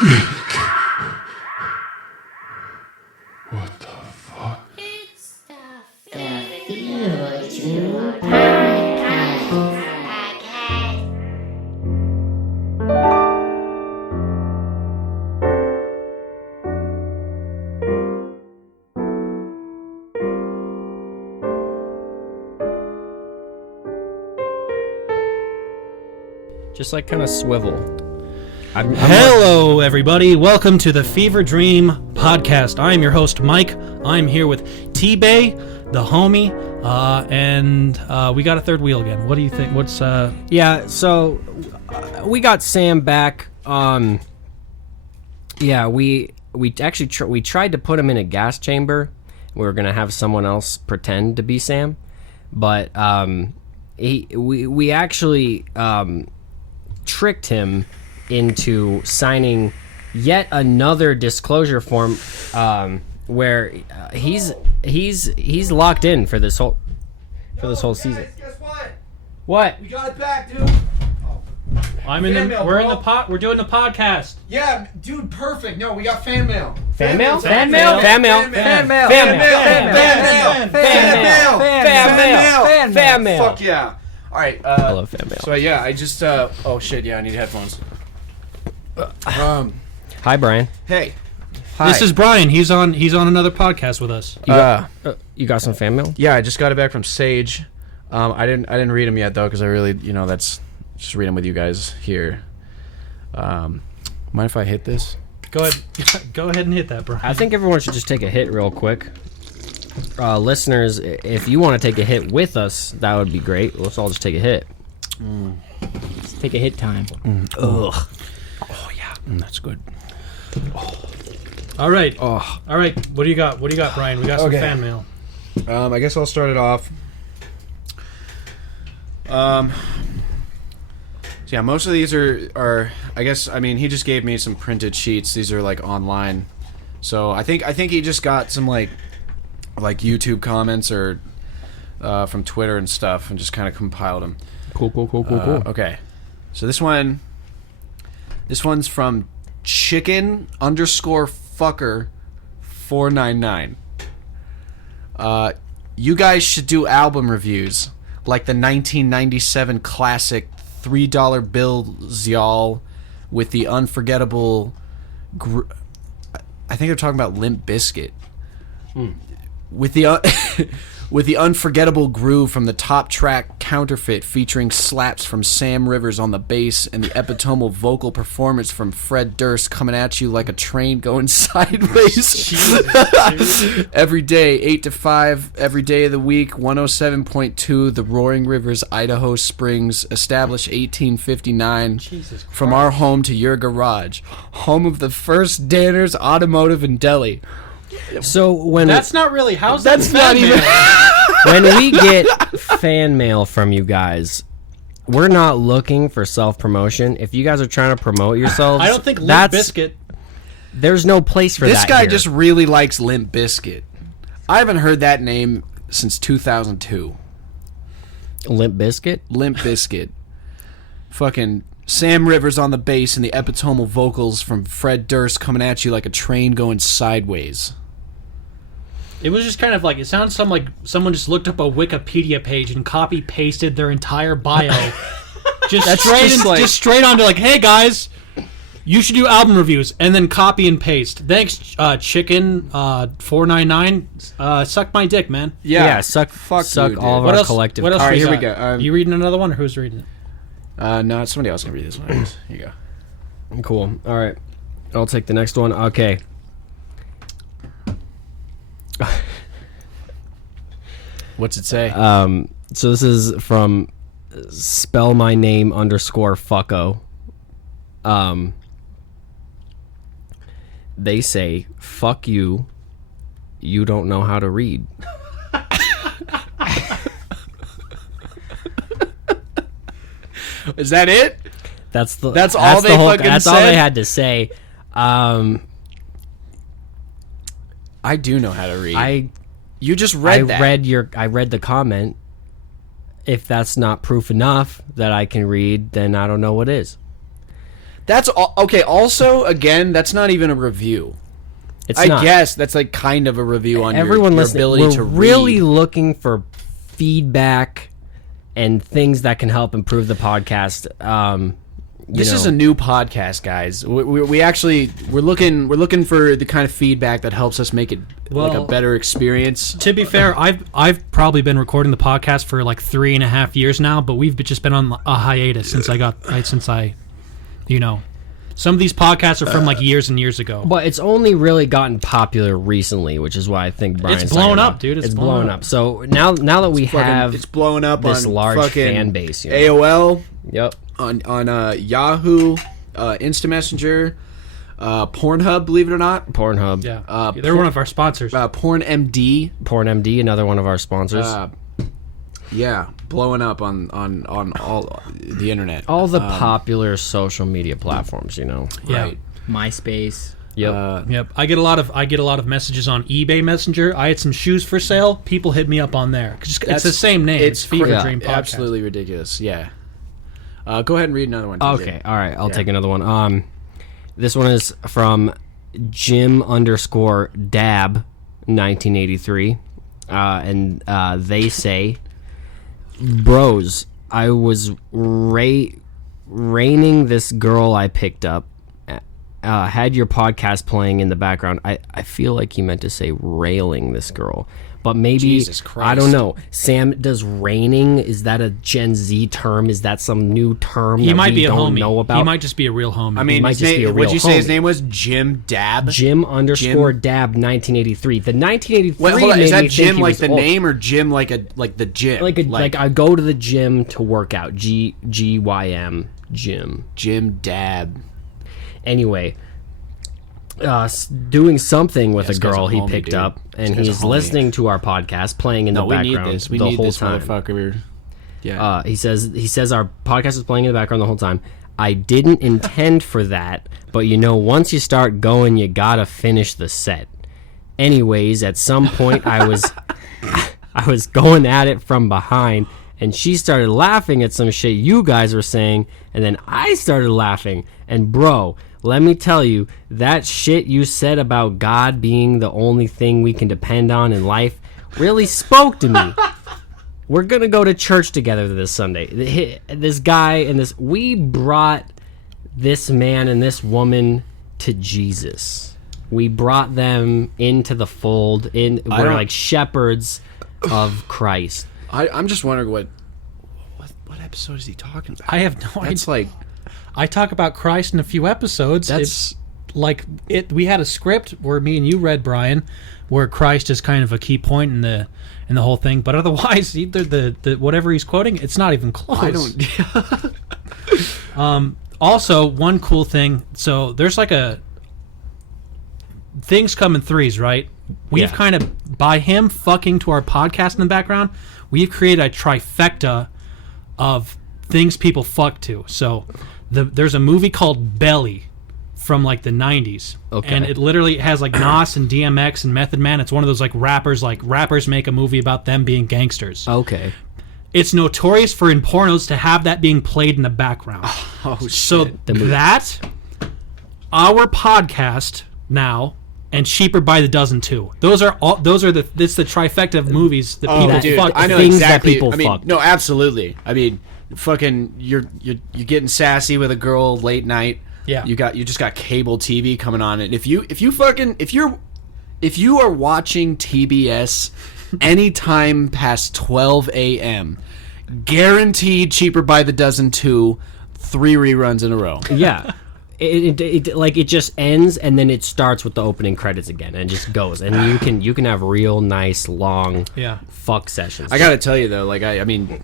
What the fuck? It's the Feverdream Podcast. Just like kind of swivel. Hello, everybody. Welcome to the Fever Dream Podcast. I'm your host, Mike. I'm here with T-Bay, the homie, and we got a third wheel again. What do you think? What's Yeah, so we got Sam back. Yeah, we actually we tried to put him in a gas chamber. We were gonna have someone else pretend to be Sam, but we actually tricked him into signing yet another disclosure form, where he's locked in for this whole season. Guess what? What? We got it back, dude. I'm in Fan the mail, we're in bro. the pot. We're doing the podcast. Yeah, dude, perfect. No, we got fan mail. Fan mail? Fan mail? Fan mail? Fan mail. Fan mail. Fan mail. Fuck yeah. All right. I love fan mail. So yeah, I just oh shit, yeah, I need headphones. Hi, Brian. Hey. This is Brian. He's on another podcast with us. You got some fan mail? Yeah, I just got it back from Sage. I didn't read them yet though, because I really, that's just read them with you guys here. Mind if I hit this? Go ahead. Go ahead and hit that, Brian. I think everyone should just take a hit real quick. Listeners, if you want to take a hit with us, that would be great. Let's all just take a hit. Let's take a hit time. Ugh. Oh yeah, that's good. All right. Oh. All right. What do you got? What do you got, Brian? We got some Okay. fan mail. I guess I'll start it off. So yeah, most of these are I guess, I mean, he just gave me some printed sheets. These are like online. So I think he just got some like YouTube comments or from Twitter and stuff and just kind of compiled them. Cool. Okay. So this one's from chicken_fucker 499. You guys should do album reviews like the 1997 classic $3 bills, y'all, with the unforgettable I think they're talking about Limp Bizkit. With the with the unforgettable groove from the top track Counterfeit, featuring slaps from Sam Rivers on the bass and the epitomal vocal performance from Fred Durst coming at you like a train going sideways. Every day, 8 to 5, every day of the week, 107.2, the Roaring Rivers, Idaho Springs, established 1859. Jesus Christ. From our home to your garage, home of the first Danner's Automotive in Delhi. So when That's not really. How's That's that not fan even- mail? when we get fan mail from you guys, we're not looking for self-promotion. If you guys are trying to promote yourselves, I don't think Limp that's Bizkit. there's no place for This that guy here. just really likes Limp Bizkit. I haven't heard that name since 2002. Limp Bizkit. Limp Bizkit. Fucking Sam Rivers on the bass and the epitomal vocals from Fred Durst coming at you like a train going sideways. It was just kind of like, it sounds like someone just looked up a Wikipedia page and copy pasted their entire bio. just straight onto like, hey guys, you should do album reviews, and then copy and paste. Thanks, chicken 499. Suck my dick, man. Suck Fuck suck you, all of dude. our collective. What else? All right, we here we got? go. You reading another one, or who's reading it? No, somebody else can read this one. Here you go. Cool. All right, I'll take the next one. Okay. What's it say? So this is from spell my name _fucko. They say fuck you. You don't know how to read. Is that it? That's all they fucking That's all said? they had to say. I do know how to read. I You just read that. I read the comment. If that's not proof enough that I can read, then I don't know what is. Okay, also, again, that's not even a review. It's I not. guess that's like kind of a review on Everyone your listening, ability we're to really read. looking for feedback and things that can help improve the podcast. This is a new podcast, guys. We actually we're looking for the kind of feedback that helps us make it like a Well, better experience. To be fair, I've probably been recording the podcast for like 3.5 years now, but we've just been on a hiatus since some of these podcasts are from like years and years ago. But it's only really gotten popular recently, which is why I think Brian's It's blown talking up, about. dude. It's blown blown up. So now that we have It's blowing up this on large fucking fan base, you know. AOL, Yep. on Yahoo, Insta Messenger, Pornhub, believe it or not, Pornhub. Yeah, they're one of our sponsors. PornMD. PornMD, another one of our sponsors. Yeah, blowing up on all the internet. All the popular social media platforms, you know. Yeah. Right. MySpace. Yep. Yep, I get a lot of messages on eBay Messenger. I had some shoes for sale. People hit me up on there. It's the same name. It's Fever yeah, Dream Podcast. Absolutely ridiculous. Yeah. Go ahead and read another one. TJ. Okay, all right. I'll take another one. This one is from Jim_Dab 1983, and they say, "Bros, I was raining this girl I picked up. Had your podcast playing in the background. I feel like he meant to say railing this girl." But maybe, Jesus Christ. I don't know. Sam, does raining, is that a Gen Z term? Is that some new term He that might we be a don't homie. know about? He might just be a real homie. I mean, might his just be a name, real what'd you say his homie. name was? Jim Dab? Jim_Dab 1983. The 1983 Wait, hold on. Is made me that think Jim he like was the old. name or Jim like the gym? Like I go to the gym to work out. GYM, Jim. Jim Dab. Anyway, doing something with This a guy's girl a he homie, picked dude. up, and This guy's a he's homie. listening to our podcast, playing in No, the we background need this. We the need whole this time. motherfucker. Yeah. He says our podcast is playing in the background the whole time. I didn't intend for that, but once you start going, you gotta finish the set. Anyways, at some point I was going at it from behind, and she started laughing at some shit you guys were saying, and then I started laughing. And bro, let me tell you, that shit you said about God being the only thing we can depend on in life really spoke to me. We're gonna go to church together this Sunday. This guy and we brought this man and this woman to Jesus. We brought them into the fold. We're don't- like shepherds of Christ. I'm just wondering what episode is he talking about? I have no idea. That's like I talk about Christ in a few episodes. That's- It's like we had a script where me and you read, Brian, where Christ is kind of a key point in the whole thing. But otherwise, either the whatever he's quoting, it's not even close. I don't. Also, one cool thing. So there's like things come in threes, right? We've Yeah. kind of, by him fucking to our podcast in the background, we've created a trifecta of things people fuck to. So there's a movie called Belly from like the 90s. Okay. And it literally has like Nas and DMX and Method Man. It's one of those like rappers make a movie about them being gangsters. Okay. It's notorious for in pornos to have that being played in the background. Oh shit. So that, our podcast now, and Cheaper by the Dozen too. It's the trifecta of movies that people Oh, dude, fuck. I know things that exactly. people I mean, fuck. no, absolutely. I mean, fucking, you're getting sassy with a girl late night. Yeah. You just got cable TV coming on, and if you are watching TBS anytime past 12 a.m., guaranteed Cheaper by the Dozen 2, 3 reruns in a row. Yeah. It just ends and then it starts with the opening credits again and just goes, and you can have real nice long Yeah. fuck sessions. I gotta tell you though, like I mean,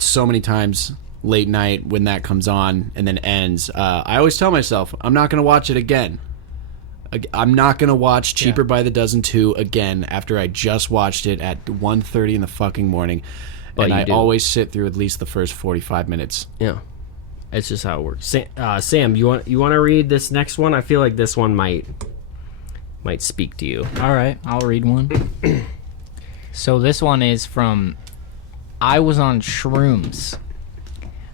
so many times late night when that comes on and then ends, I always tell myself I'm not gonna watch it again. I'm not gonna watch Cheaper by the Dozen 2 again after I just watched it at 1:30 in the fucking morning, and you I do. always sit through at least the first 45 minutes. Yeah, it's just how it works. Sam, you want to read this next one? I feel like this one might speak to you. All right, I'll read one. So this one is from I Was on Shrooms.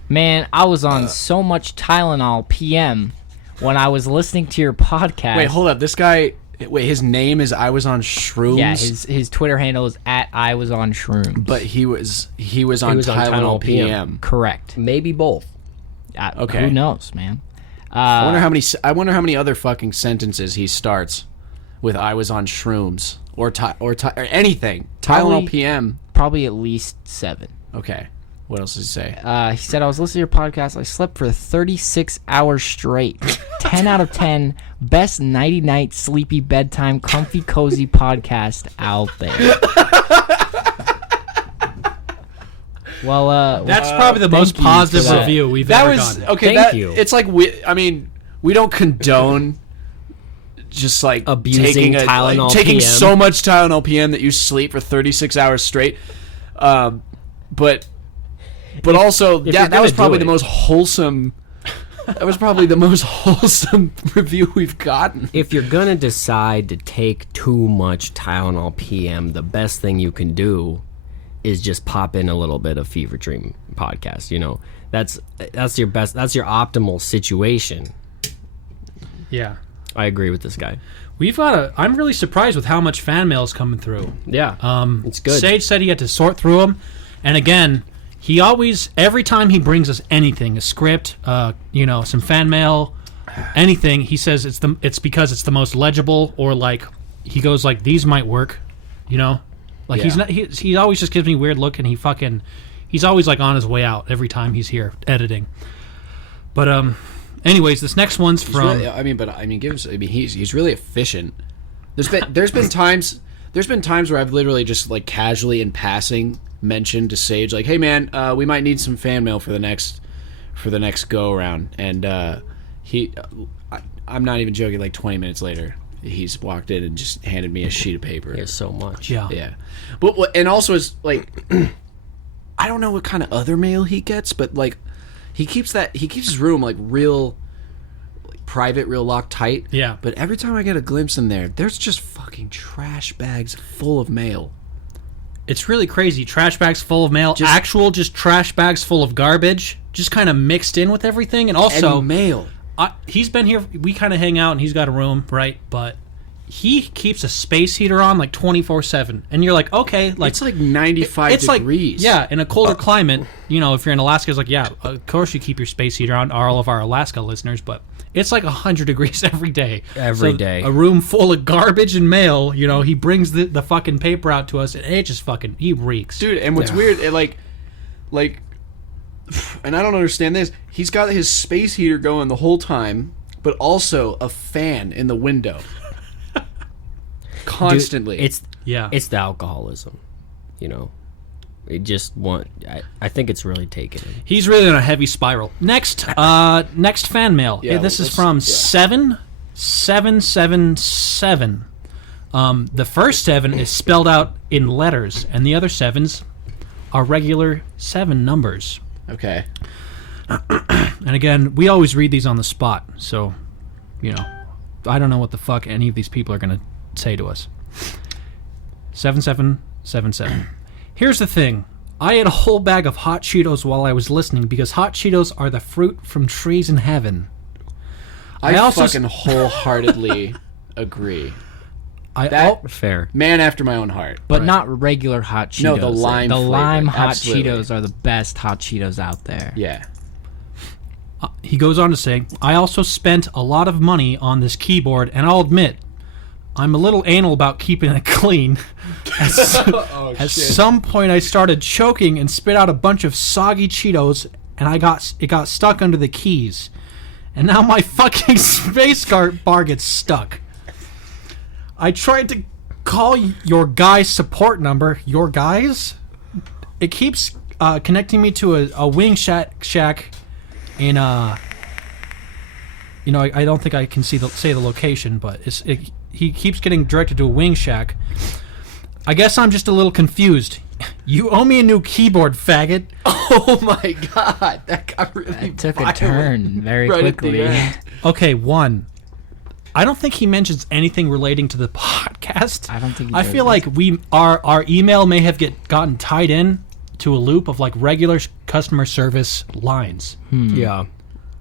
Man, I was on so much Tylenol PM when I was listening to your podcast. Wait, hold up. This guy. Wait, his name is I was on shrooms. Yeah, his Twitter handle is @IWasOnShrooms. But he was on Tylenol PM. Correct. Maybe both. Okay. Who knows, man? I wonder how many other fucking sentences he starts with I was on shrooms or anything. Tylenol PM. Probably at least 7. Okay. What else does he say? He said, I was listening to your podcast. I slept for 36 hours straight. 10 out of 10. Best nighty-night, sleepy, bedtime, comfy, cozy podcast out there. Well, That's probably the most positive review we've ever gotten. Okay, Thank you. It's like, we don't condone just like Abusing Tylenol taking PM. so much Tylenol PM that you sleep for 36 hours straight. But also, if that you're was gonna probably do the it- most wholesome. That was probably the most wholesome review we've gotten. If you're gonna decide to take too much Tylenol PM, the best thing you can do is just pop in a little bit of Fever Dream podcast. You know, that's your best. That's your optimal situation. Yeah. I agree with this guy. We've got I'm really surprised with how much fan mail is coming through. Yeah, it's good. Sage said he had to sort through them, and again, he always, every time he brings us anything, a script, some fan mail, anything, he says it's because it's the most legible, or like he goes like, these might work, like he always just gives me a weird look, and he's always like on his way out every time he's here editing. But anyways, this next one's from. He's really efficient. There's been times where I've literally just like casually in passing mentioned to Sage like, hey man, we might need some fan mail for the next go around, and I'm not even joking. Like 20 minutes later, he's walked in and just handed me a sheet of paper. There's so much. Yeah. And also it's like, I don't know what kind of other mail he gets, but like. He keeps his room like real private, real locked tight. Yeah. But every time I get a glimpse in there, there's just fucking trash bags full of mail. It's really crazy. Trash bags full of mail. Just trash bags full of garbage. Just kind of mixed in with everything. And also... And mail. He's been here. We kind of hang out and he's got a room, right? But he keeps a space heater on like 24/7. And you're like, okay. like It's like 95 degrees. Like, in a colder climate, if you're in Alaska, it's like, yeah, of course you keep your space heater on, all of our Alaska listeners. But it's like 100 degrees every day. Every day. A room full of garbage and mail, he brings the fucking paper out to us, and it just fucking, he reeks. Dude, and what's weird, like, and I don't understand this, he's got his space heater going the whole time, but also a fan in the window. Constantly. Dude, Yeah. it's the alcoholism, It just I think it's really taken him. He's really on a heavy spiral. Next fan mail. Yeah, This is from 7777. The first 7 is spelled out in letters, and the other 7s are regular 7 numbers. Okay. And again, we always read these on the spot, so I don't know what the fuck any of these people are gonna say to us. 7777. Here's the thing. I ate a whole bag of hot Cheetos while I was listening because hot Cheetos are the fruit from trees in heaven. I also fucking wholeheartedly agree. Fair. Man after my own heart. But not regular hot Cheetos. No, the lime The flavor. lime hot Absolutely. Cheetos are the best hot Cheetos out there. Yeah. He goes on to say, I also spent a lot of money on this keyboard, and I'll admit, I'm a little anal about keeping it clean. At some point, I started choking and spit out a bunch of soggy Cheetos, and it got stuck under the keys. And now my fucking space bar gets stuck. I tried to call your guy's support number. Your guy's? It keeps connecting me to a wing shack in I don't think I can say the location, but he keeps getting directed to a wing shack. I guess I'm just a little confused. You owe me a new keyboard, faggot. Oh my god, that got really It took a violent turn very right at the quickly. end. Okay, 1. I don't think he mentions anything relating to the podcast. I don't think he I does feel either. like our email may have gotten tied in, to a loop of like regular customer service lines. Yeah.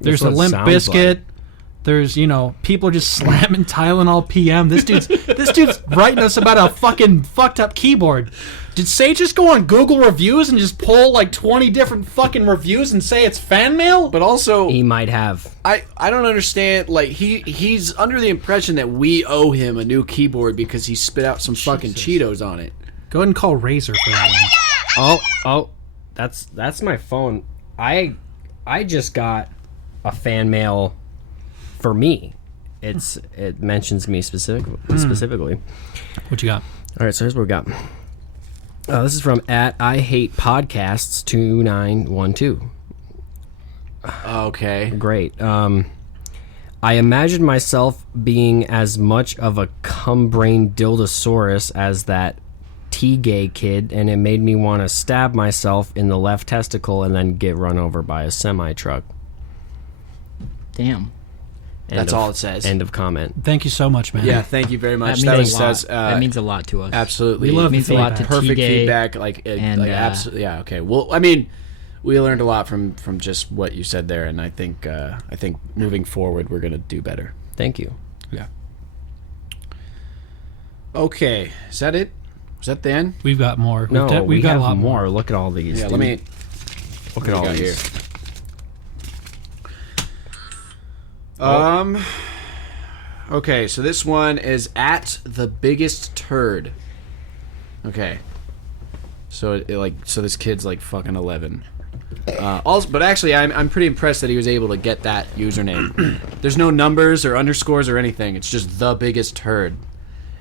There's That's a what it Limp sounds Biscuit. like. There's, people are just slamming Tylenol PM. This dude's writing us about a fucking fucked up keyboard. Did Sage just go on Google reviews and just pull like 20 different fucking reviews and say it's fan mail? But also, He might have. I don't understand. Like he's under the impression that we owe him a new keyboard because he spit out some fucking Cheetos on it. Go ahead and call Razer for that one. Oh, that's my phone. I just got a fan mail for me. It mentions me specifically. What you got? All right, so here's what we got. This is from I Hate Podcasts 2912. Okay. Great. I imagined myself being as much of a cum-brain dildosaurus as that T-gay kid, and it made me want to stab myself in the left testicle and then get run over by a semi-truck. Damn. That's all it says. End of comment. Thank you so much, man. Yeah, thank you very much. That means That a lot. says, That means a lot to us. absolutely. We love means the a lot to feedback. perfect T-gay feedback. and, Yeah. Okay. Well, I mean, we learned a lot from just what you said there, and I think moving forward we're gonna do better. Thank you. Yeah. Okay. Is that it? Is that the end? We've got more. No, We've we got have a lot more. Look at all these. Yeah. dude. Let me look at all these. Okay, so this one is at the biggest turd. Okay. So this kid's like fucking 11. Also, but actually, I'm pretty impressed that he was able to get that username. There's no numbers or underscores or anything. It's just the biggest turd.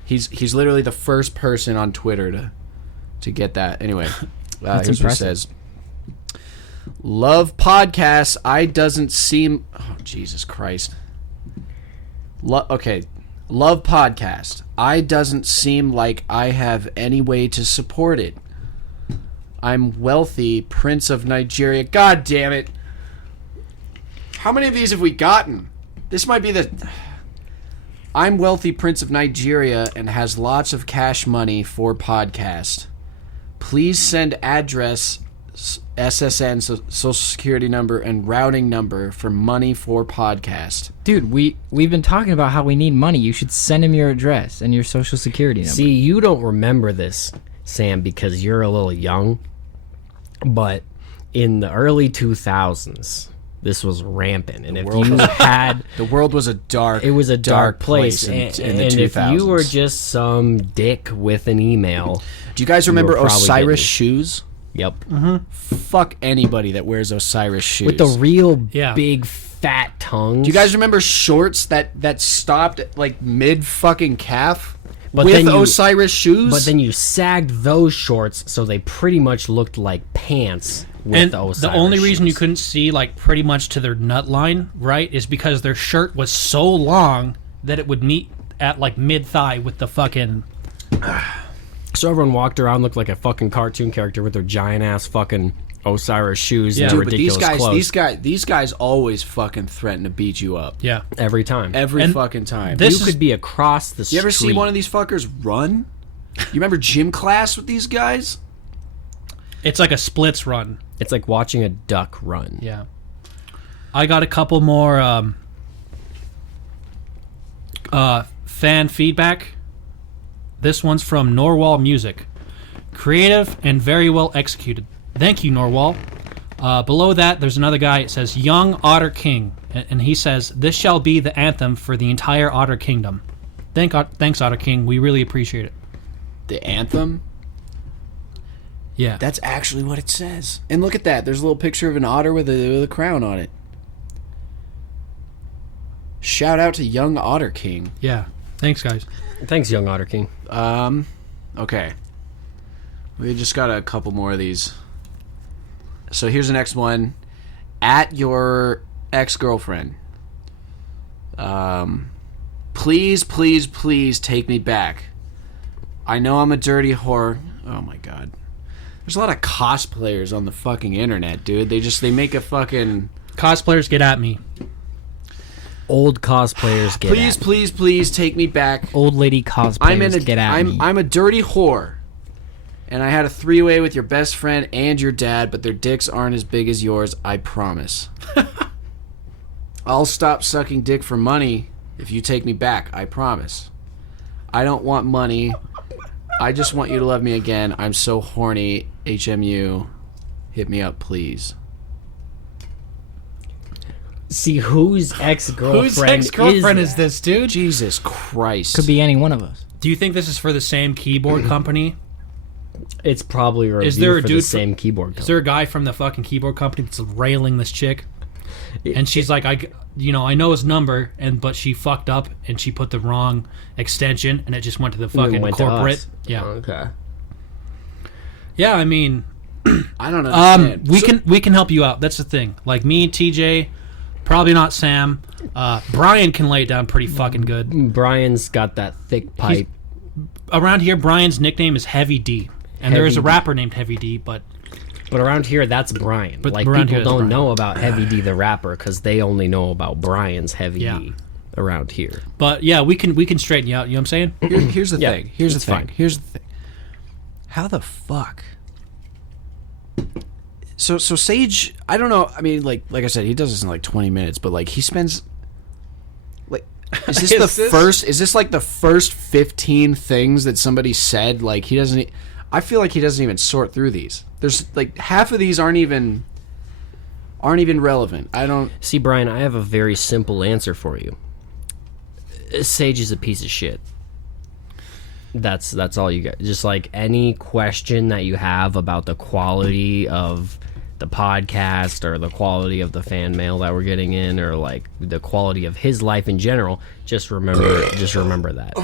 He's literally the first person on Twitter to get that. Anyway, That's here's what it impressive. says. Love podcasts. Doesn't seem. Oh, Jesus Christ. Okay. Love podcast. Doesn't seem like I have any way to support it. I'm wealthy, Prince of Nigeria. God damn it. How many of these have we gotten? This might be the... I'm wealthy, Prince of Nigeria, and has lots of cash money for podcast. Please send address, SSN, social security number, and routing number for money for podcast. Dude, we've been talking about how we need money. You should send him your address and your social security number. See, you don't remember this, Sam, because you're a little young. But in the early 2000s, this was rampant. And if you had... The world was a dark... It was a dark place. in And the 2000s. if you were just some dick with an email... Do you guys remember probably Osiris getting- shoes? Yep. Fuck anybody that wears Osiris shoes. With the real Yeah. big fat tongues. Do you guys remember shorts that stopped at, like mid fucking calf But with then you- Osiris shoes? But then you sagged those shorts so they pretty much looked like pants with And those. the only reason you couldn't see like pretty much to their nut line, right, is because their shirt was so long that it would meet at like mid thigh with the fucking. So everyone walked around looked like a fucking cartoon character with their giant ass fucking Osiris shoes Yeah. and Dude, their but these ridiculous clothes. these guys always fucking threaten to beat you up Yeah. Every time. every And fucking time. this you could be across the street. You ever see one of these fuckers run? You remember gym class with these guys? It's like a splits run. It's like watching a duck run. Yeah. I got a couple more fan feedback. This one's from Norwal Music. Creative and very well executed. Thank you, Norwal. Below that, there's another guy. It says, Young Otter King. And he says, this shall be the anthem for the entire Otter Kingdom. Thanks, Otter King. We really appreciate it. The anthem? Yeah. That's actually what it says. And look at that. There's a little picture of an otter with a crown on it. Shout out to Young Otter King. Yeah. Thanks, guys. Thanks, young Otter King. Okay. We just got a couple more of these. So here's the next one. At your ex-girlfriend. Please, please, please take me back. I know I'm a dirty whore. Oh my god. There's a lot of cosplayers on the fucking internet, dude. They make a fucking... Cosplayers, get at me. Old cosplayers get Please, at me. please, please take me back. Old lady cosplayers, get at me. I'm a dirty whore. And I had a 3-way with your best friend and your dad, but their dicks aren't as big as yours, I promise. I'll stop sucking dick for money if you take me back, I promise. I don't want money. I just want you to love me again. I'm so horny. HMU. Hit me up, please. See, whose ex-girlfriend Whose ex-girlfriend is this, dude? Jesus Christ. Could be any one of us. Do you think this is for the same keyboard company? It's probably a review Is there a for dude the same keyboard company. Is there a guy from the fucking keyboard company that's railing this chick? And she's like, I know his number, but she fucked up and she put the wrong extension, and it just went to the fucking went to corporate. us. Yeah. Okay. Yeah, I mean, I don't understand. we can help you out. That's the thing. Like me, TJ, probably not Sam. Brian can lay it down pretty fucking good. Brian's got that thick pipe. Around here, Brian's nickname is Heavy D, and there is a Heavy D. rapper named Heavy D, but around here, that's Brian. But Like, around people here, that's don't Brian. know about Heavy D the rapper because they only know about Brian's Heavy Yeah. D around here. yeah, we can straighten you out. You know what I'm saying? Here's the Yeah, thing. Here's the it's thing. fine. Here's the thing. How the fuck? So Sage, I don't know. I mean, like I said, he does this in like 20 minutes, but like he spends. Like, is this like the first 15 things that somebody said? Like he doesn't. I feel like he doesn't even sort through these. There's like half of these aren't even relevant. I don't. See, Brian, I have a very simple answer for you. Sage is a piece of shit. That's all you got. Just like any question that you have about the quality of the podcast or the quality of the fan mail that we're getting in or like the quality of his life in general, just remember that.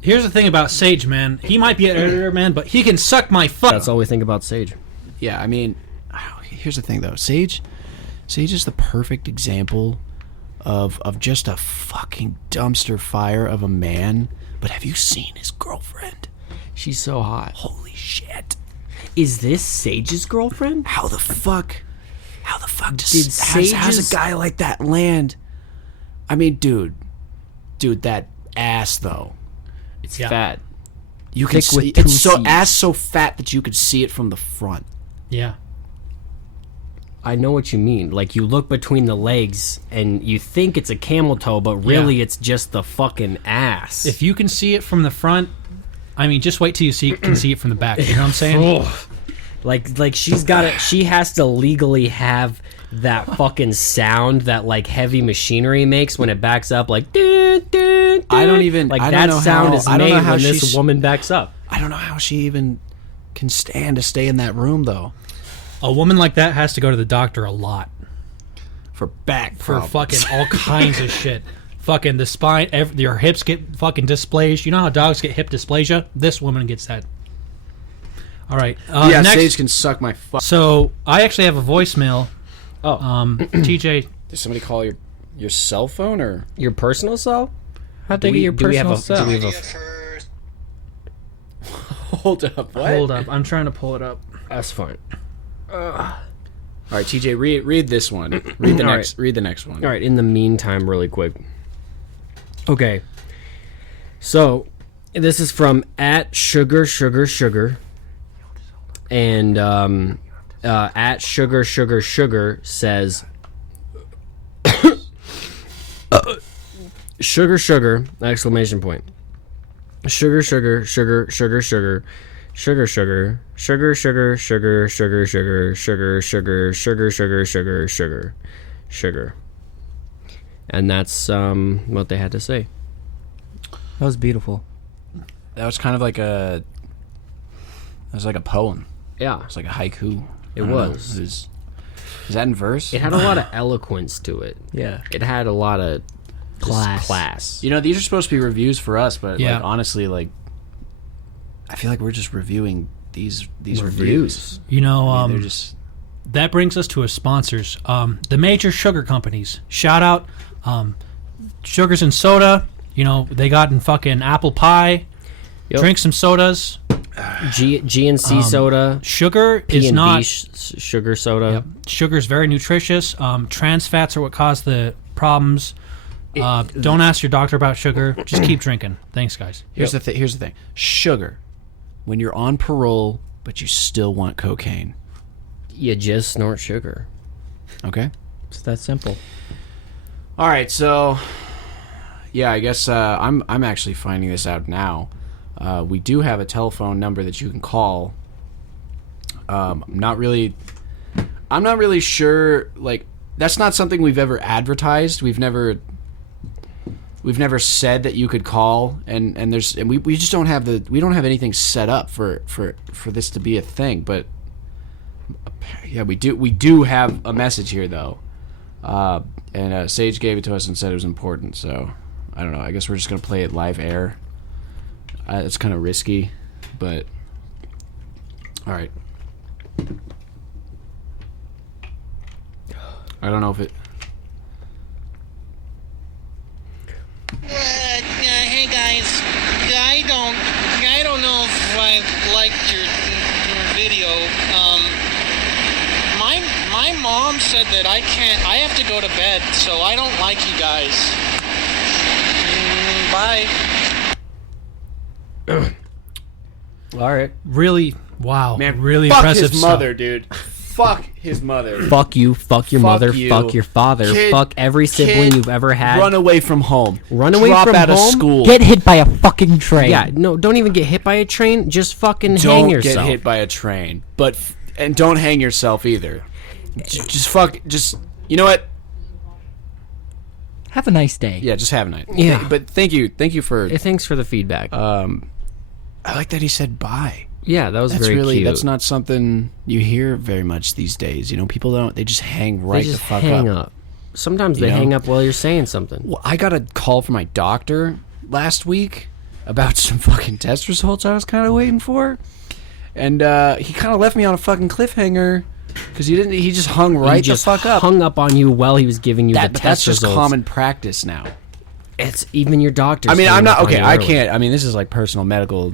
Here's the thing about Sage, man. He might be an editor, man, but he can suck my fuck. That's all we think about Sage. Yeah, I mean, here's the thing though. Sage is the perfect example of just a fucking dumpster fire of a man. But have you seen his girlfriend? She's so hot. Holy shit. Is this Sage's girlfriend? How the fuck Did how's Sage's- a guy like that land? I mean, dude, that ass though. It's Yeah. fat. You can Thick with see two it's so Cs. ass so fat that you could see it from the front. Yeah. I know what you mean. Like, you look between the legs and you think it's a camel toe, but really it's just the fucking ass. If you can see it from the front, I mean, just wait till you can see it from the back. You know what I'm saying? like she's got it. She has to legally have that fucking sound that like heavy machinery makes when it backs up. Like, dun, dun, dun. I don't even- like I don't that know sound how- is I don't know made how when this she's- woman backs up. I don't know how she even can stand to stay in that room though. A woman like that has to go to the doctor a lot For back for problems. fucking all kinds of shit. Fucking the spine, your hips get fucking dysplasia. You know how dogs get hip dysplasia? This woman gets that. All right. Yeah, next, Sage can suck my fuck. So I actually have a voicemail. Oh, TJ, Did somebody call your cell phone or? your personal cell? How'd they get your Do we have personal a? Do we cell? have a? Hold up, what? hold up. I'm trying to pull it up. That's fine. All right, TJ, read this one. Read the All next. Read the next one. All right, in the meantime, really quick. Okay. So, this is from @sugar. And @sugar says sugar exclamation point. Sugar and that's what they had to say. That was beautiful. That was kind of like a. That was like a poem. Yeah, It's like a haiku. It I don't know. was. Is that in verse? it had a lot of eloquence to it. Yeah. It had a lot of Class. class. You know, these are supposed to be reviews for us, but Yeah. like honestly, like I feel like we're just reviewing these reviews. Reviews. You know, I mean, they're just. that brings us to our sponsors. The major sugar companies. Shout out Sugars and Soda. You know, they got in fucking apple pie. Yep. Drink some sodas. GNC soda. Sugar is P&B not. sugar soda. Sugar is very nutritious. Trans fats are what cause the problems. Don't ask your doctor about sugar. Just keep drinking. Thanks, guys. Here's the thing. Sugar. when you're on parole, but you still want cocaine? You just snort sugar. Okay. It's that simple. All right, so yeah, I guess I'm actually finding this out now. We do have a telephone number that you can call. I'm not really sure. Like, that's not something we've ever advertised. We've never said that you could call, and we just don't have anything set up for this to be a thing. But yeah, we do have a message here though, and Sage gave it to us and said it was important. So I don't know. I guess we're just gonna play it live air. It's kind of risky, but all right. I don't know if it. Hey guys, I don't know if I liked your video. My mom said that I have to go to bed, so I don't like you guys. Bye. All right. Really, wow, Man, really fuck impressive his stuff. mother, dude. Fuck his mother. Fuck you. Fuck your Fuck mother. you. Fuck your father. Kid- fuck every sibling kid, you've ever had. Run away from home. Run away Drop from out of home? school. Get hit by a fucking train. Yeah, no, don't even get hit by a train. Just fucking hang Don't yourself. get hit by a train, and don't hang yourself either. Just you know what? Have a nice day. Yeah, just have a night. Yeah. But thank you for. Thanks for the feedback. I like that he said bye. yeah, that was That's very really cute. that's not something you hear very much these days. You know, people don't. They just hang They right just the fuck hang up. up. Sometimes they You know? hang up while you're saying something. Well, I got a call from my doctor last week about some fucking test results I was kind of waiting for, and he kind of left me on a fucking cliffhanger because he didn't. He just hung right he just the fuck up. hung up on you while he was giving you the But test that's just results. common practice now. It's even your doctor. I mean, I'm not okay. I can't. I mean, this is like personal medical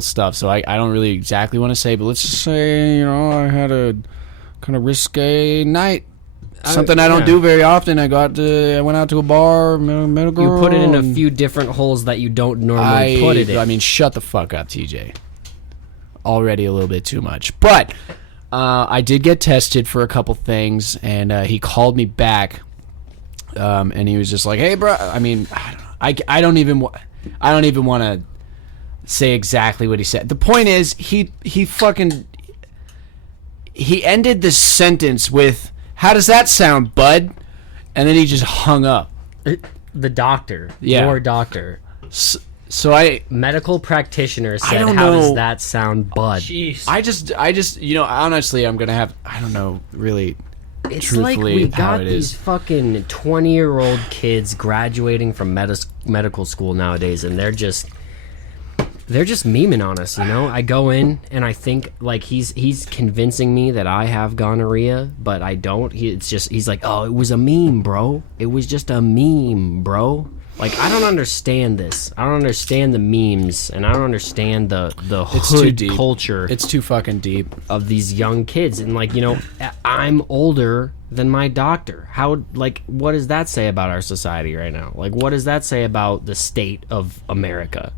stuff, so I don't really exactly want to say. But let's just say, you know, I had a kind of risque night. Something I don't yeah. do very often. I went out to a bar, met a girl. You put it in a and few different holes that you don't normally put it in. I mean, shut the fuck up, TJ. Already a little bit too much. But I did get tested for a couple things, and he called me back, and he was just like, "Hey, bro." I mean, I don't even want to say exactly what he said. The point is, he ended this sentence with, "How does that sound, bud?" And then he just hung up. The doctor, Yeah. your doctor, So medical practitioner said, don't "How know. does that sound, bud?" Jeez. I just, you know, honestly, I'm gonna have, I don't know, really, It's like truthfully, we how got it these is. fucking 20-year-old kids graduating from medical school nowadays, and they're just memeing on us, you know? I go in and I think like he's convincing me that I have gonorrhea, but I don't. He's like, "Oh, it was a meme, bro. It was just a meme, bro." Like, I don't understand this. I don't understand the memes, and I don't understand the It's too hood deep. culture It's too fucking deep. of these young kids. And like, you know, I'm older than my doctor. How, like, what does that say about our society right now? Like, what does that say about the state of America?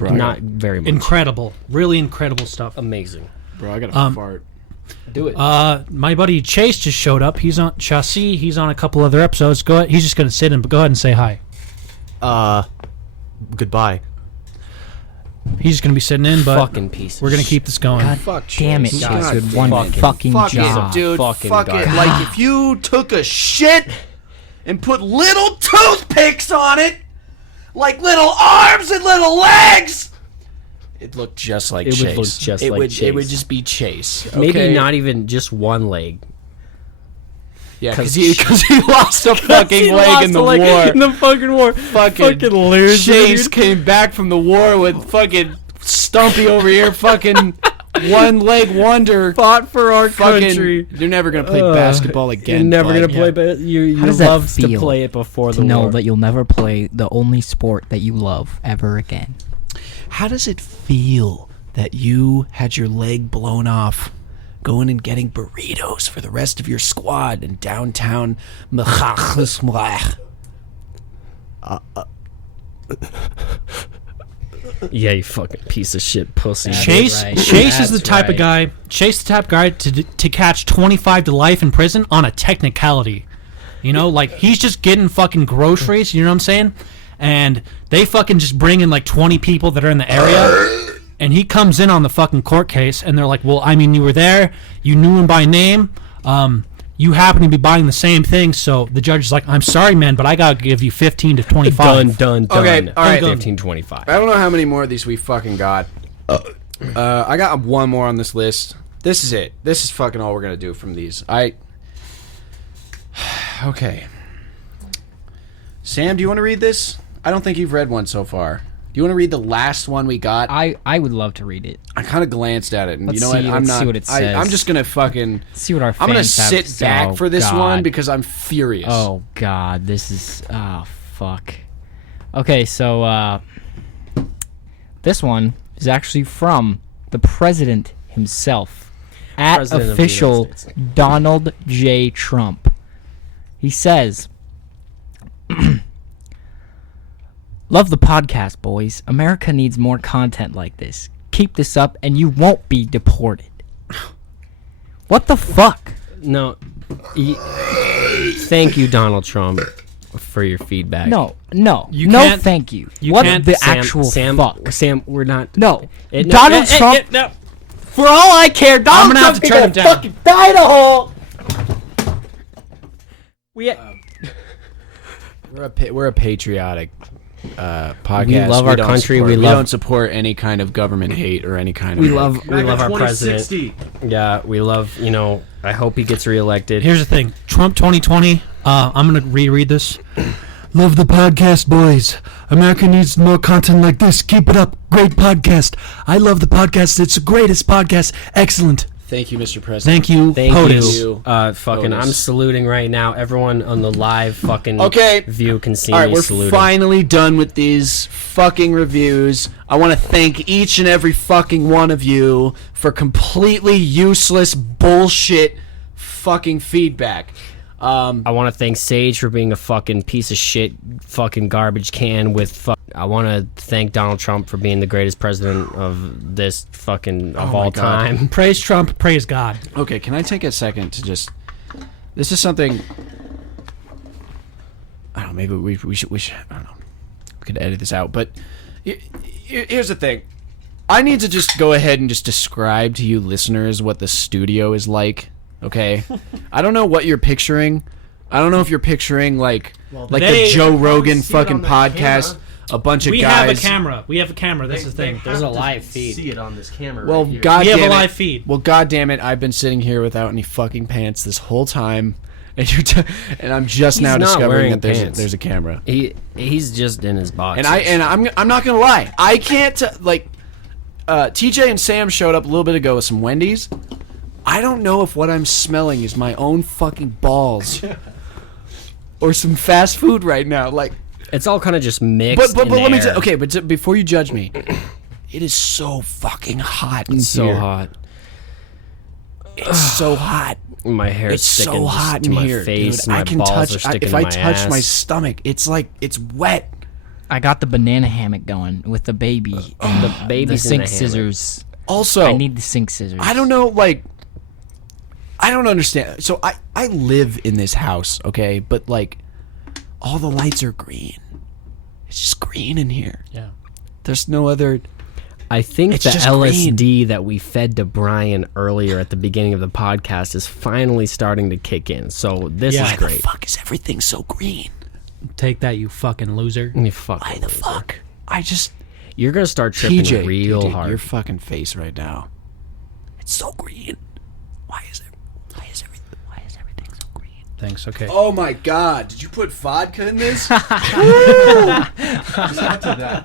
Not very much. Incredible, really incredible stuff. Amazing. Bro, I gotta fart. Do it. My buddy Chase just showed up. He's on Chassis. He's on a couple other episodes. Go ahead. He's just gonna sit and go ahead and say hi. Goodbye. He's just gonna be sitting in, but Fucking piece. we're gonna keep this going. God Fuck damn it, Chase. Chase, God with damn one it. fucking Fuck job. it, dude. Fucking Fuck it. garbage. Like, if you took a shit and put little toothpicks on it, like little arms and little legs, it looked just like It would Chase. look just it like would, It would Chase. just be Chase. Maybe okay? not even just one leg. Yeah, because he lost a fucking leg in the war. In the fucking war. Fucking loser, Chase dude. came back from the war with fucking Stumpy over here, fucking one leg wonder. Fought for our Fucking, country. you're never gonna play basketball again. You're never bud. gonna play, but you does that love to feel play it before To the know war. that you'll never play the only sport that you love ever again. How does it feel that you had your leg blown off, going and getting burritos for the rest of your squad in downtown Yeah, you fucking piece of shit pussy. Chase right. Chase is the That's type of right. guy. Chase the type of guy to catch 25 to life in prison on a technicality. You know, like he's just getting fucking groceries. You know what I'm saying? And they fucking just bring in like 20 people that are in the area, and he comes in on the fucking court case, and they're like, "Well, I mean, you were there. You knew him by name. You happen to be buying the same thing." So the judge is like, "I'm sorry, man, but I gotta give you 15 to 25." Done. Okay, all right. 15-25. I don't know how many more of these we fucking got. I got one more on this list. This is it. This is fucking all we're gonna do from these. Okay. Sam, do you want to read this? I don't think you've read one so far. Do you want to read the last one we got? I would love to read it. I kind of glanced at it, and Let's you know what? see- I'm let's not. see what it says. I'm just gonna fucking. See what our fans I'm gonna have sit to say. back Oh, for this God. one because I'm furious. Oh God, this is fuck. Okay, so this one is actually from the president himself, at President of the official United States. Donald J. Trump. He says, "Love the podcast, boys. America needs more content like this. Keep this up, and you won't be deported." What the fuck? No. Thank you, Donald Trump, for your feedback. No, You no, can't- thank you. you What can't- the Sam, actual Sam, fuck? Sam, we're not. No, No, Donald Trump. No. For all I care, Donald gonna have Trump to can turn go him down. fucking die in a hole. We're a patriotic podcast. We love our don't country, support- we we love- don't support any kind of government hate or any kind of. We love our president. 2060. Yeah, we love. I hope he gets reelected. Here's the thing, Trump 2020. I'm gonna reread this. Love the podcast, boys. America needs more content like this. Keep it up. Great podcast. I love the podcast. It's the greatest podcast. Excellent. Thank you, Mr. President. Thank you, Thank POTUS. you. Fucking, POTUS. I'm saluting right now. Everyone on the live fucking Okay. view can see All right, me we're saluting. finally done with these fucking reviews. I want to thank each and every fucking one of you for completely useless bullshit fucking feedback. I want to thank Sage for being a fucking piece of shit, fucking garbage can with. I want to thank Donald Trump for being the greatest president of this fucking of my all God. time. Praise Trump. Praise God. Okay, can I take a second to just? This is something. I don't know. Maybe we should. I don't know. We could edit this out, but here's the thing. I need to just go ahead and just describe to you listeners what the studio is like. Okay, I don't know what you're picturing. I don't know if you're picturing like they- the Joe Rogan see it on fucking the podcast. camera. A bunch of We guys. have a camera. We have a camera. That's the thing. There's a live feed. See it on this camera. Well, right here. God We have a damn it. live feed. Well, God damn it! I've been sitting here without any fucking pants this whole time, and and I'm just He's now not discovering wearing that pants. there's a camera. He's just in his box. And I'm not gonna lie, I can't TJ and Sam showed up a little bit ago with some Wendy's. I don't know if what I'm smelling is my own fucking balls or some fast food right now. Like, it's all kind of just mixed. but in let me air. okay, but before you judge me, it is so fucking hot in It's so here. hot. It's so hot. My hair's It's sticking so just hot to in my here, face. dude. My I can balls touch. are sticking If to I my touch ass. my stomach, it's like it's wet. I got the banana hammock going with the baby. and the baby's the in the sink hammock. scissors. Also, I need the sink scissors. I don't know, like, I don't understand. So I live in this house, okay, but like, all the lights are green. It's just green in here. Yeah. There's no other. I think It's the just LSD that we fed to Brian earlier at the beginning of the podcast is finally starting to kick in. So this Yeah. is Why the great. fuck is everything so green? Take that, you fucking loser. You fucking Why the loser. fuck? I just You're gonna start tripping TJ, real TJ, hard. your fucking face right now. It's so green. Why is everything so green? Thanks. Okay. Oh my god, did you put vodka in this?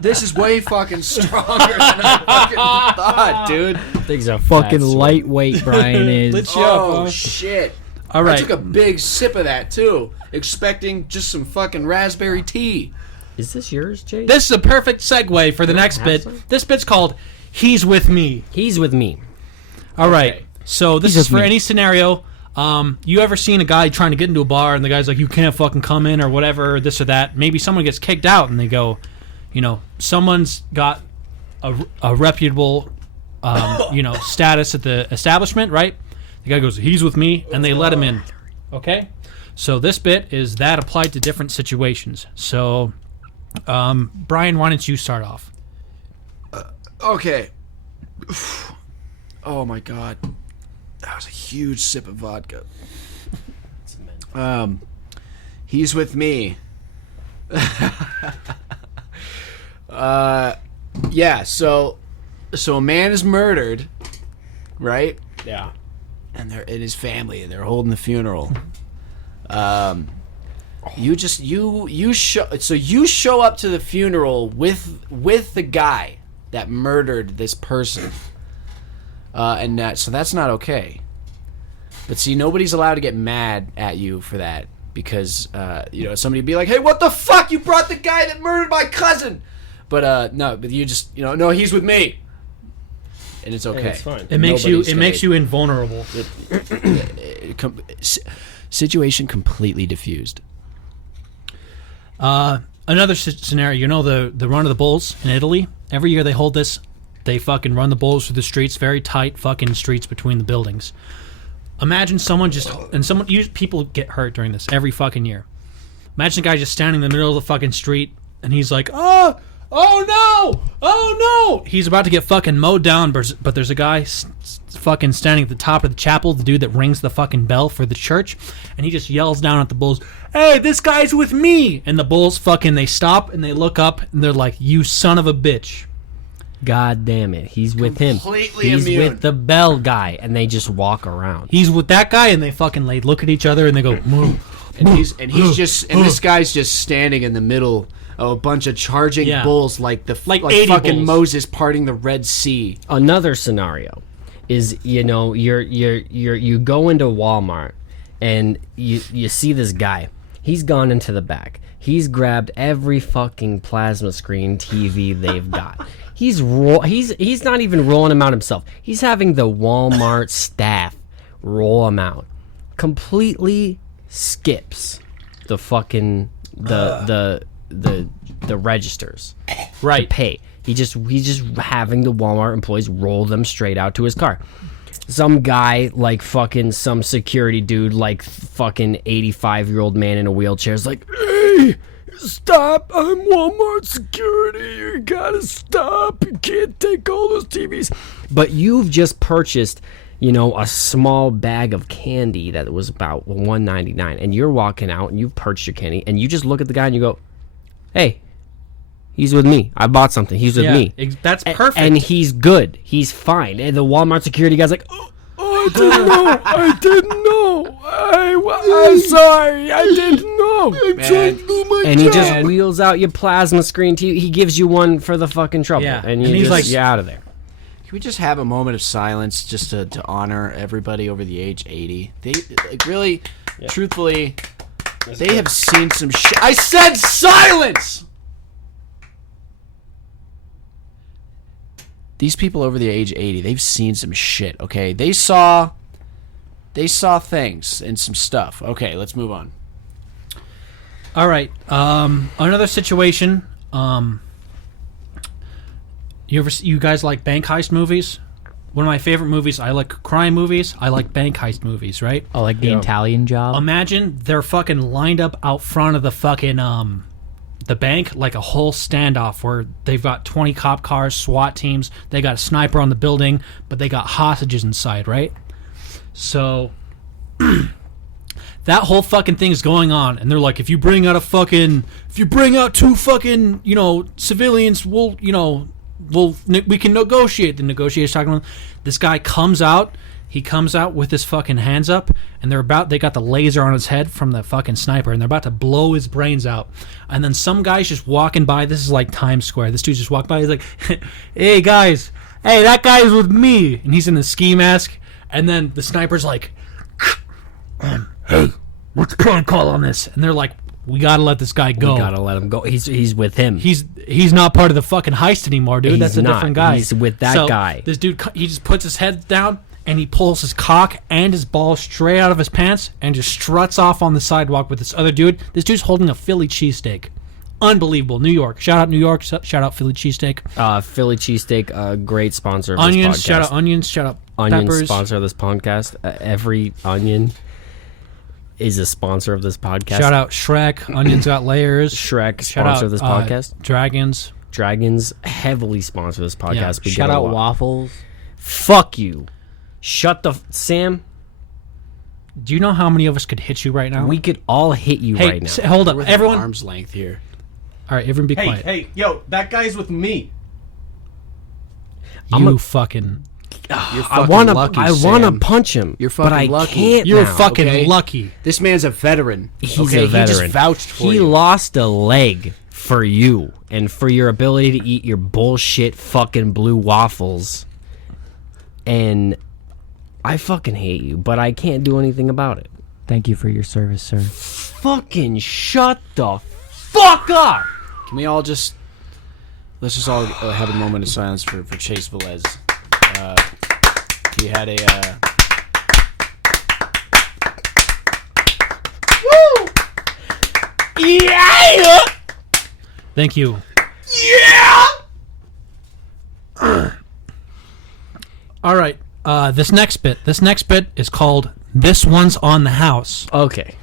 This is way fucking stronger than I fucking thought, dude. Things are Fucking fat, so- lightweight Brian is. Oh shit. All I right. took a big sip of that too, expecting just some fucking raspberry tea. Is this yours, Jay? This is a perfect segue for the next have bit. some? This bit's called "He's with Me." He's with me. All right. So this He's is with for me. any scenario. You ever seen a guy trying to get into a bar and the guy's like, "You can't fucking come in," or whatever, or this or that. Maybe someone gets kicked out and they go, someone's got a reputable, status at the establishment, right? The guy goes, he's with me, and they let him in. Okay? So this bit is that applied to different situations. So, Brian, why don't you start off? Okay. Oh my god. That was a huge sip of vodka. He's with me. Yeah, so a man is murdered, right? Yeah. And they're in his family and they're holding the funeral. You show up to the funeral with the guy that murdered this person. So that's not okay. But see, nobody's allowed to get mad at you for that because somebody would be like, "Hey, what the fuck? You brought the guy that murdered my cousin." But no, but you just no, he's with me. And it's okay. And it's fine. It makes you invulnerable. Situation completely diffused. Another scenario, the run of the bulls in Italy. Every year they hold this. They fucking run the bulls through the streets, very tight fucking streets between the buildings. Imagine people get hurt during this every fucking year. Imagine a guy just standing in the middle of the fucking street and he's like, oh no! He's about to get fucking mowed down, but there's a guy fucking standing at the top of the chapel, the dude that rings the fucking bell for the church, and he just yells down at the bulls, "Hey, this guy's with me!" And the bulls they stop and they look up and they're like, "You son of a bitch." God damn it. He's with him. Completely He's immune. with the bell guy, and they just walk around. He's with that guy, and they fucking look at each other and they go, "Moo." And this guy's just standing in the middle of a bunch of charging bulls like 80 fucking bulls. Moses parting the Red Sea. Another scenario is, you go into Walmart and you see this guy. He's gone into the back. He's grabbed every fucking plasma screen TV they've got. He's not even rolling them out himself. He's having the Walmart staff roll them out. Completely skips the fucking the registers. Right. To pay. He's just having the Walmart employees roll them straight out to his car. Some guy, like fucking some security dude, like fucking 85-year-old man in a wheelchair is like, "Hey, stop, I'm Walmart security, you gotta stop, you can't take all those TVs." But you've just purchased, a small bag of candy that was about $1.99, and you're walking out and you've purchased your candy, and you just look at the guy and you go, "Hey, he's with me. I bought something. He's with me." That's perfect. And he's good. He's fine. And the Walmart security guy's like, "Oh, I didn't know. I didn't know. I'm sorry. I didn't know." And he just wheels out your plasma screen TV. He gives you one for the fucking trouble. Yeah. And he's like, you're out of there. Can we just have a moment of silence just to honor everybody over the age 80? They really, truthfully, they have seen some shit. I said silence! These people over the age 80, they've seen some shit, okay? They saw things and some stuff. Okay, let's move on. All right. Another situation. You guys like bank heist movies? One of my favorite movies. I like crime movies. I like bank heist movies. Right? I like the Italian Job. Imagine they're fucking lined up out front of the fucking the bank, like a whole standoff where they've got 20 cop cars, SWAT teams. They got a sniper on the building, but they got hostages inside. Right? So that whole fucking thing is going on, and they're like, if you bring out two fucking, civilians, we can negotiate. The negotiator's talking about this guy comes out. He comes out with his fucking hands up, and they got the laser on his head from the fucking sniper, and they're about to blow his brains out. And then some guy's just walking by. This is like Times Square. This dude just walked by. He's like, "Hey guys, hey, that guy's with me," and he's in a ski mask. And then the sniper's like, "Hey, what's the protocol on this?" And they're like, "We gotta let this guy go. We gotta let him go. He's with him. He's not part of the fucking heist anymore, dude. That's a different guy. He's with that guy." This dude, he just puts his head down and he pulls his cock and his balls straight out of his pants and just struts off on the sidewalk with this other dude. This dude's holding a Philly cheesesteak. unbelievable. New York. Shout out New York. Shout out Philly cheesesteak. Philly cheesesteak, great sponsor of Onions. this podcast. Shout out onions. Shout out Onions peppers. sponsor of this podcast. Every onion is a sponsor of this podcast. Shout out Shrek. Onions got layers. Shrek, Shout sponsor out of this podcast. Dragons. Dragons heavily sponsor this podcast. Yeah. We Shout get a out lot. Waffles. Fuck you. Shut the Sam. Do you know how many of us could hit you right now? We could all hit you hey, right now. Hold up, We're everyone. arm's length here. All right, everyone, be Hey, quiet. hey, yo, that guy's with me. You fucking. You're I fucking wanna, lucky, I wanna Sam. punch him. You're but I fucking lucky. can't. You're now. fucking okay? lucky. This man's a veteran. He's okay? a veteran. He just vouched for He you. lost a leg for you and for your ability to eat your bullshit fucking blue waffles. And I fucking hate you, but I can't do anything about it. Thank you for your service, sir. Fucking shut the fuck up! Can we all just... Let's just all have a moment of silence for Chase Velez. He had a... Yeah! Thank you. All right. This next bit is called "This One's on the House." Okay.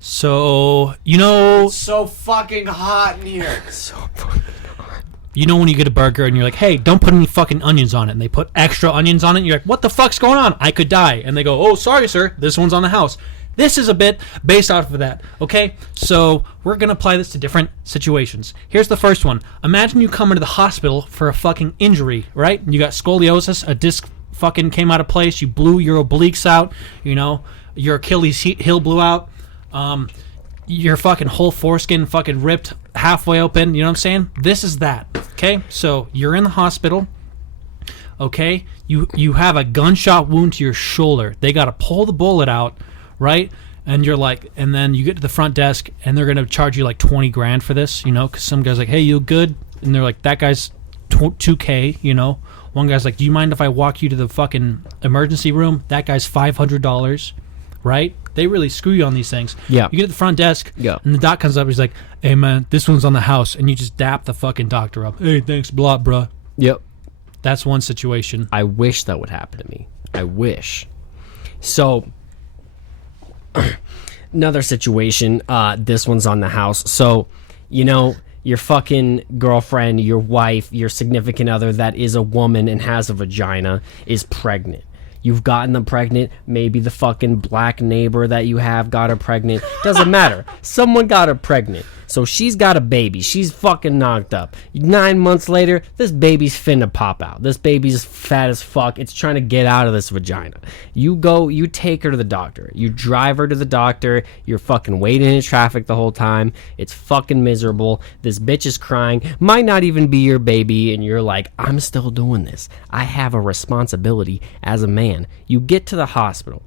So you know So fucking hot in here. when you get a burger and you're like, "Hey, don't put any fucking onions on it," and they put extra onions on it, and you're like, "What the fuck's going on? I could die." And they go, "Oh, sorry, sir. This one's on the house." This is a bit based off of that. Okay, so we're gonna apply this to different situations. Here's the first one. Imagine you come into the hospital for a fucking injury, right? You got scoliosis, a disc fucking came out of place, you blew your obliques out, you know, your Achilles heel blew out, your fucking whole foreskin fucking ripped halfway open, you know what I'm saying? This is that, okay? So you're in the hospital, okay? You have a gunshot wound to your shoulder. They gotta pull the bullet out, right? And you're like, and then you get to the front desk and they're gonna charge you like 20 grand for this, you know, because some guy's like, "Hey, you good?" And they're like, "That guy's 2K, you know." One guy's like, "Do you mind if I walk you to the fucking emergency room?" That guy's $500, right? They really screw you on these things. Yeah. You get to the front desk, Yeah. and the doc comes up. He's like, "Hey man, this one's on the house," and you just dap the fucking doctor up. "Hey, thanks, blah, bruh." Yep. That's one situation. I wish that would happen to me. I wish. So, another situation. This one's on the house. So, you know, your fucking girlfriend, your wife, your significant other that is a woman and has a vagina is pregnant. You've gotten them pregnant. Maybe the fucking black neighbor that you have got her pregnant. Doesn't matter. Someone got her pregnant. So she's got a baby. She's fucking knocked up. 9 months later, this baby's finna pop out. This baby's fat as fuck. It's trying to get out of this vagina. You take her to the doctor. You drive her to the doctor. You're fucking waiting in traffic the whole time. It's fucking miserable. This bitch is crying. Might not even be your baby. And you're like, "I'm still doing this. I have a responsibility as a man." You get to the hospital.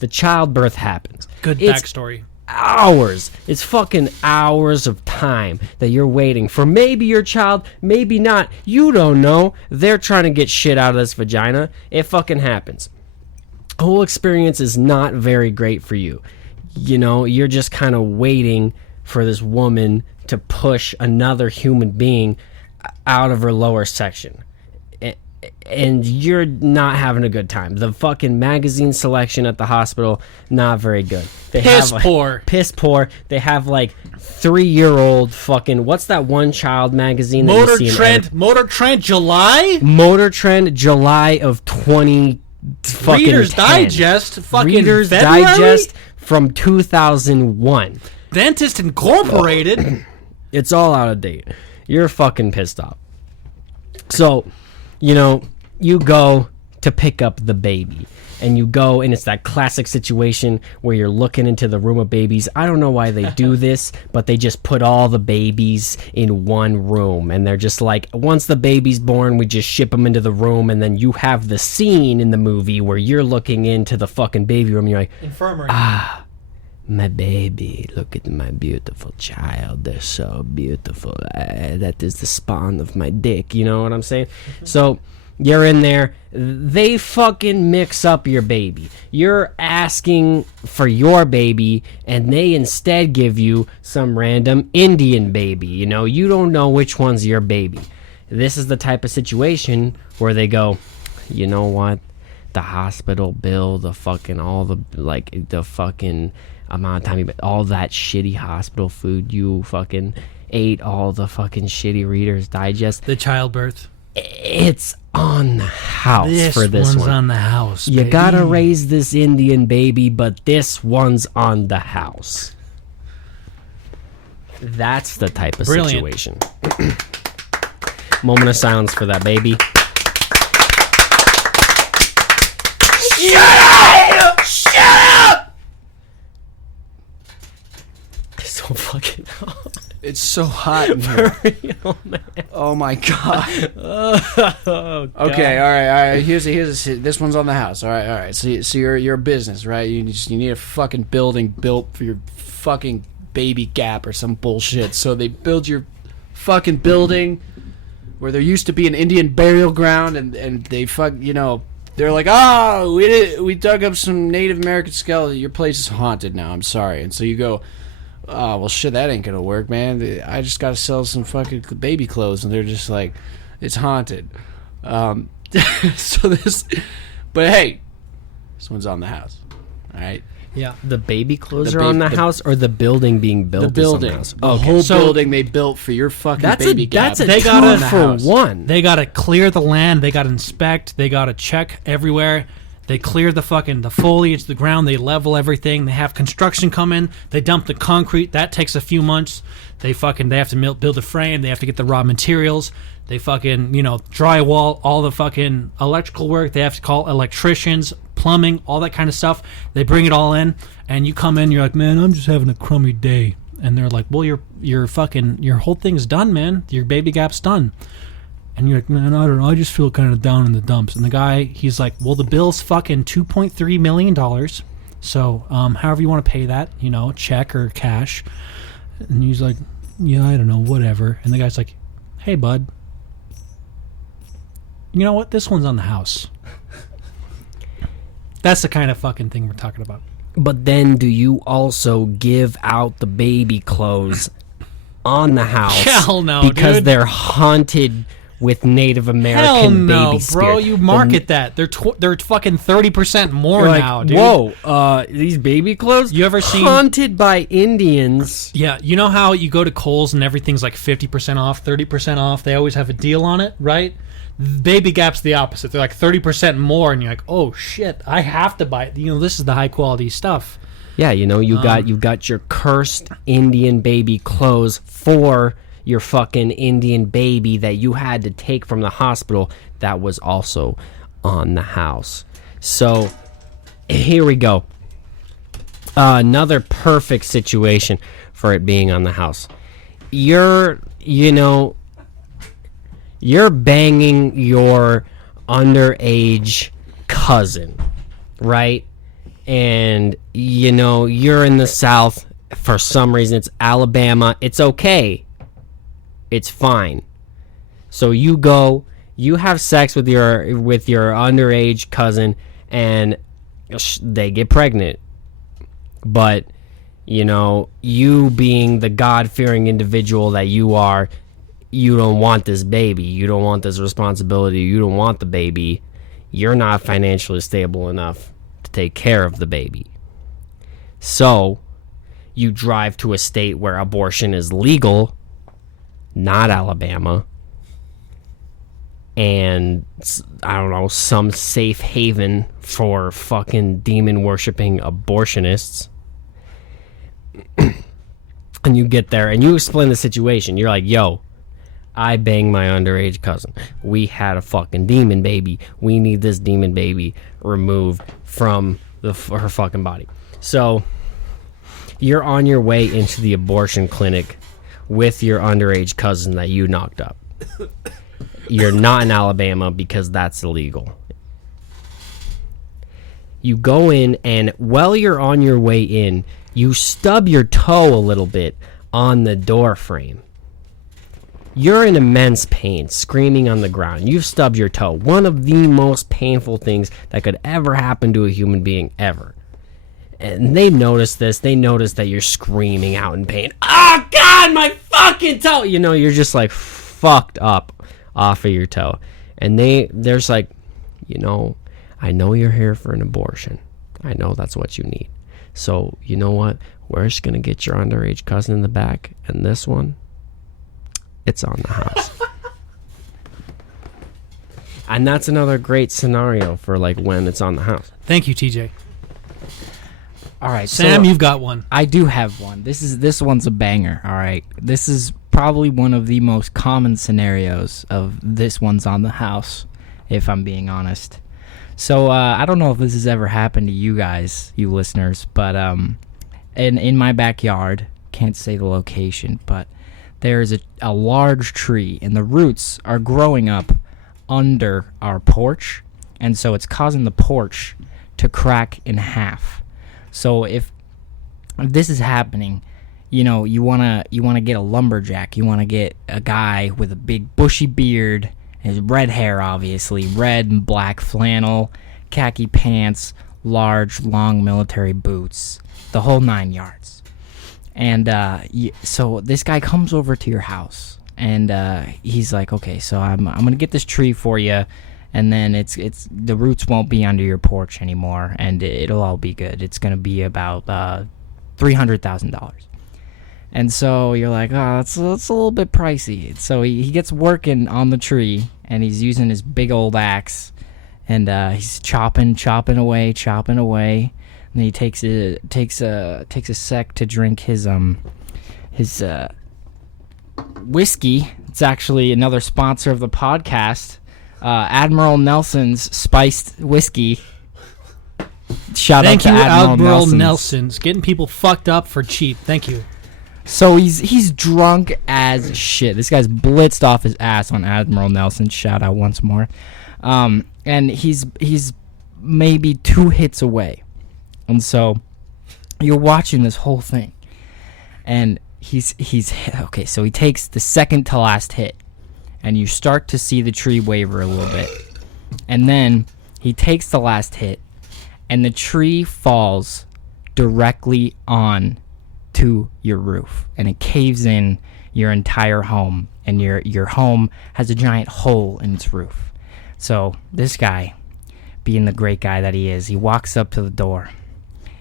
The childbirth happens. Good It's backstory. hours. It's fucking hours of time that you're waiting for maybe your child, maybe not. You don't know. They're trying to get shit out of this vagina. It fucking happens. The whole experience is not very great for you. You know, you're just kind of waiting for this woman to push another human being out of her lower section. And you're not having a good time. The fucking magazine selection at the hospital, not very good. They Piss have, poor. Piss poor. They have like 3-year-old fucking, what's that one child magazine that Motor you see Trend. Motor Trend July. Motor Trend July of 20 fucking Reader's 10. Digest. Fucking Reader's February? Digest from 2001. Dentist Incorporated. It's all out of date. You're fucking pissed off. So, you know, you go to pick up the baby. And you go, and it's that classic situation where you're looking into the room of babies. I don't know why they do this, but they just put all the babies in one room. And they're just like, once the baby's born, we just ship them into the room. And then you have the scene in the movie where you're looking into the fucking baby room. And you're like, Infirmary. my baby, look at my beautiful child. They're so beautiful. That is the spawn of my dick. You know what I'm saying? So You're in there. They fucking mix up your baby. You're asking for your baby, and they instead give you some random Indian baby. You know, you don't know which one's your baby. This is the type of situation where they go, you know what? The hospital bill, the fucking the fucking amount of time all that shitty hospital food you fucking ate, all the fucking shitty Reader's Digest. The childbirth. It's on the house for this one's one. on the house. You baby. gotta raise this Indian baby, but this one's on the house. That's the type of situation. Moment of silence for that baby. Shut up! It's so fucking hot. It's so hot in here. Real, man. Oh my god. Oh, God. Okay, all right. Here's this one's on the house. All right. So you're a business, right? You need a fucking building built for your fucking baby gap or some bullshit. So they build your fucking building where there used to be an Indian burial ground, and they they're like, oh, we dug up some Native American skeleton. Your place is haunted now. I'm sorry. And so you go, oh, well, shit, that ain't gonna work, man. I just gotta sell some fucking baby clothes. And they're just like, it's haunted. But hey, this one's on the house. All right. Yeah. The baby clothes are on the house, or the building being built? The building. Is on the house? The whole building they built for your fucking baby gap. That's a They two gotta- for one. They gotta clear the land. They gotta inspect. They gotta check everywhere. They clear the foliage, the ground. They level everything. They have construction come in. They dump the concrete. That takes a few months. They have to build a frame. They have to get the raw materials. They fucking, drywall, all the fucking electrical work. They have to call electricians, plumbing, all that kind of stuff. They bring it all in, and you come in, you're like, man, I'm just having a crummy day. And they're like, well, your whole thing's done, man. Your baby gap's done. And you're like, man, I don't know. I just feel kind of down in the dumps. And the guy, he's like, well, the bill's fucking $2.3 million. So, however you want to pay that, check or cash. And he's like, yeah, I don't know, whatever. And the guy's like, hey, bud, you know what? This one's on the house. That's the kind of fucking thing we're talking about. But then do you also give out the baby clothes on the house? Hell no, because dude. They're haunted with Native American Hell no, baby bro. spirit. You market that. They're fucking 30% more You're like, now, dude. whoa, these baby clothes? You ever seen- haunted by Indians? Yeah, you know how you go to Kohl's and everything's like 50% off, 30% off? They always have a deal on it, right? Baby Gap's the opposite. They're like 30% more, and you're like, oh shit, I have to buy it. This is the high quality stuff. Yeah, you got your cursed Indian baby clothes for your fucking Indian baby that you had to take from the hospital that was also on the house. So here we go. Another perfect situation for it being on the house. You're banging your underage cousin, right? And you're in the South. For some reason it's Alabama. It's okay. It's fine. So you have sex with your underage cousin, and they get pregnant. But you being the God-fearing individual that you are, you don't want this baby. You don't want this responsibility. You don't want the baby. You're not financially stable enough to take care of the baby. So you drive to a state where abortion is legal, not Alabama, and I don't know, some safe haven for fucking demon worshipping abortionists. And you get there and you explain the situation. You're like, yo, I banged my underage cousin. We had a fucking demon baby. We need this demon baby removed from her fucking body. So you're on your way into the abortion clinic with your underage cousin that you knocked up. You're not in Alabama because that's illegal. You go in, and while you're on your way in, you stub your toe a little bit on the door frame. You're in immense pain, screaming on the ground. You've stubbed your toe. One of the most painful things that could ever happen to a human being ever. And they've noticed this. They notice that you're screaming out in pain. Oh, God, my fucking toe! You know, you're just like fucked up off of your toe. And there's like, you know, I know you're here for an abortion. I know that's what you need. So, you know what? We're just going to get your underage cousin in the back. And this one, it's on the house. And that's another great scenario for like when it's on the house. Thank you, TJ. All right, Sam, so you've got one. I do have one. This one's a banger. All right, this is probably one of the most common scenarios of this one's on the house, if I'm being honest. So I don't know if this has ever happened to you guys, you listeners, but in my backyard, can't say the location, but there's a large tree, and the roots are growing up under our porch, and so it's causing the porch to crack in half. So if this is happening, you know, you wanna get a lumberjack. You wanna get a guy with a big bushy beard, his red hair, obviously, red and black flannel, khaki pants, large, long military boots, the whole 9 yards. And so this guy comes over to your house, and he's like, okay, so I'm gonna get this tree for you. And then it's the roots won't be under your porch anymore, and it'll all be good. It's gonna be about $300,000. And so you're like, oh, that's a little bit pricey. So he gets working on the tree, and he's using his big old axe, and he's chopping away. And he takes a sec to drink his whiskey. It's actually another sponsor of the podcast. Admiral Nelson's spiced whiskey. Shout out to Admiral Nelson's. Getting people fucked up for cheap. Thank you. So he's drunk as shit. This guy's blitzed off his ass on Admiral Nelson. Shout out once more. And he's maybe 2 hits away. And so you're watching this whole thing. And he's okay, so he takes the second to last hit. And you start to see the tree waver a little bit. And then he takes the last hit, and the tree falls directly on to your roof. And it caves in your entire home. And your home has a giant hole in its roof. So this guy, being the great guy that he is, he walks up to the door.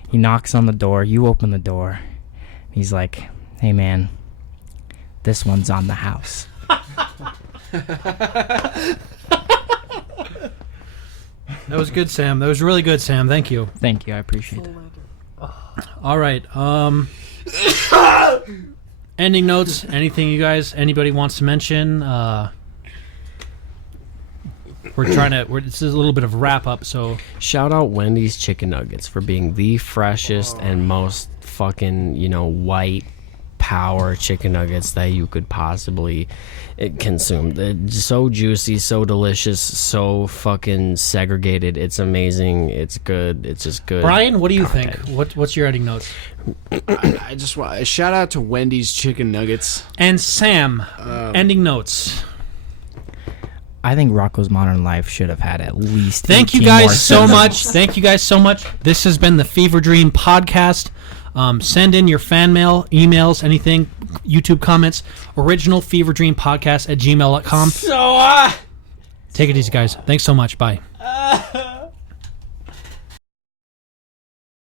He knocks on the door. You open the door. He's like, hey, man, this one's on the house. That was good, Sam. That was really good, Sam. Thank you. Thank you. I appreciate it. All right. Ending notes. Anybody wants to mention? This is a little bit of a wrap up. So Shout out Wendy's chicken nuggets for being the freshest and most fucking, white power chicken nuggets that you could possibly consume. They're so juicy, so delicious, so fucking segregated. It's amazing. It's good. It's just good. Brian, what do you content. think? What's your ending notes? I just want a shout out to Wendy's chicken nuggets. And Sam, ending notes. I think Rocco's Modern Life should have had at least. Thank you 18 more guys so seasons. much. Thank you guys so much. This has been the Fever Dream podcast. Send in your fan mail, emails, anything, YouTube comments, originalfeverdreampodcast@gmail.com. So, Take it easy, guys. Thanks so much. Bye.